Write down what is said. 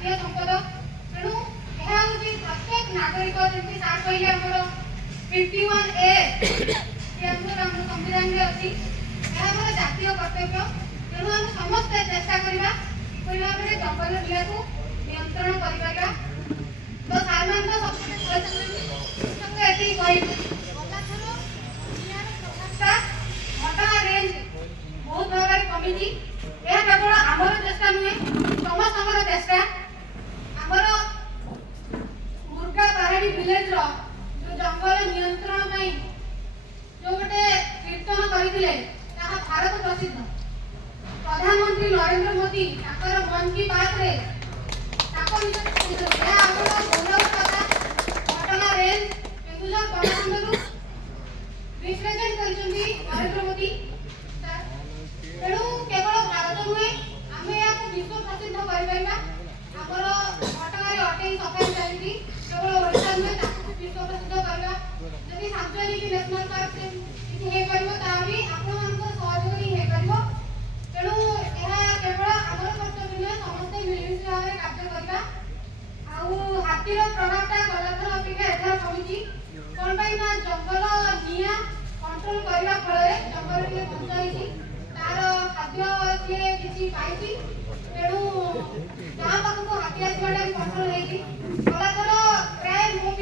ଜାତୀୟ ସମ୍ପଦ। ତେଣୁ ଏହା ହେଉଛି ପ୍ରତ୍ୟେକ ନାଗରିକ ଯେମିତି ସାର୍ କହିଲେ ଆମର 51A ଆମର ସମ୍ବିଧାନରେ ଅଛି, ଏହା ଆମର ଜାତୀୟ କର୍ତ୍ତବ୍ୟ। ତେଣୁ ଆମେ ସମସ୍ତେ ଚେଷ୍ଟା କରିବା କିପରି ଭାବରେ ଜଙ୍ଗଲ ନିଆଁକୁ ନିୟନ୍ତ୍ରଣ କରିପାରିବା। ତ ସାର୍ମାନେ ତ ସବୁବେଳେ ଏତିକି କହିବେ ଗଲାଥର ନିଆଁର ପ୍ରଭାବଟା ଘଟଣା ରେଞ୍ଜ ବହୁତ ଭାବରେ କମିଛି। ଏହା କେବଳ ଆମର ଚେଷ୍ଟା ନୁହେଁ, ସମସ୍ତଙ୍କର ଚେଷ୍ଟା। ଆମର ମୁର୍ଗା ପାହାଡି ଭିଲେଜର ଯୋଉ ଜଙ୍ଗଲ ନିୟନ୍ତ୍ରଣ ପାଇଁ ଯୋଉ ଗୋଟେ କୀର୍ତ୍ତନ କରିଥିଲେ ତାହା ଭାରତ ପ୍ରସିଦ୍ଧ। ପ୍ରଧାନମନ୍ତ୍ରୀ ନରେନ୍ଦ୍ର ମୋଦି ତାଙ୍କର ମନ୍ କି ବାତ୍ରେ ତାଙ୍କ ନିଜର ଏହା ଆମର ଗୌରବ କଥା। ଘଟଣା ରେଞ୍ଜ କେନ୍ଦୁଝର ବନଖଣ୍ଡରୁ ରିପ୍ରେଜେଣ୍ଟ କରିଛନ୍ତି ନରେନ୍ଦ୍ର ମୋଦି। ତେଣୁ କେବଳ ଭାରତ ନୁହେଁ, ଆମେ ଏହାକୁ ବିଶ୍ୱ ପ୍ରସିଦ୍ଧ କରିପାରିବା। ଆମର ଘଟଣାରେ ଅଟେଇ ସଫାଇ ଚାଲିଛି, କେବଳ ଓଡ଼ିଶା ନୁହେଁ, ତାକୁ ବିଶ୍ୱ ପ୍ରସିଦ୍ଧ କରିବା। ଯଦି ସାଂଚଳିକ ନ୍ୟାସନାଲ ପାର୍କ କିଛି ହେଇପାରିବ ତାହା ବି ଆପଣମାନଙ୍କ ସହଯୋଗ ହିଁ ହେଇପାରିବ। ତେଣୁ ଏହା କେବଳ ଆମର କର୍ତ୍ତବ୍ୟ ନୁହେଁ, ସମସ୍ତେ ମିଳିମିଶି ଭାବରେ କାର୍ଯ୍ୟ କରିବା। ଆଉ ହାତୀର ପ୍ରଭାବଟା ଗଲାଥର ଅପେକ୍ଷା ଏଥର କମିଛି। କ'ଣ ପାଇଁ ନା ଜଙ୍ଗଲ ନିଆଁ କଣ୍ଟ୍ରୋଲ କରିବା ଫଳରେ ଜଙ୍ଗଲ ଟିକେ ବଞ୍ଚ ହେଇଛି, ତାର ଖାଦ୍ୟ ସିଏ କିଛି ପାଇଛି। ତେଣୁ ଗାଁ ପାଖକୁ ହାତୀ ଆସିବାଟା ବି କଣ୍ଟ୍ରୋଲ ହେଇଛି। ଗଲାଥର ପ୍ରାୟ ମୁଁ ବି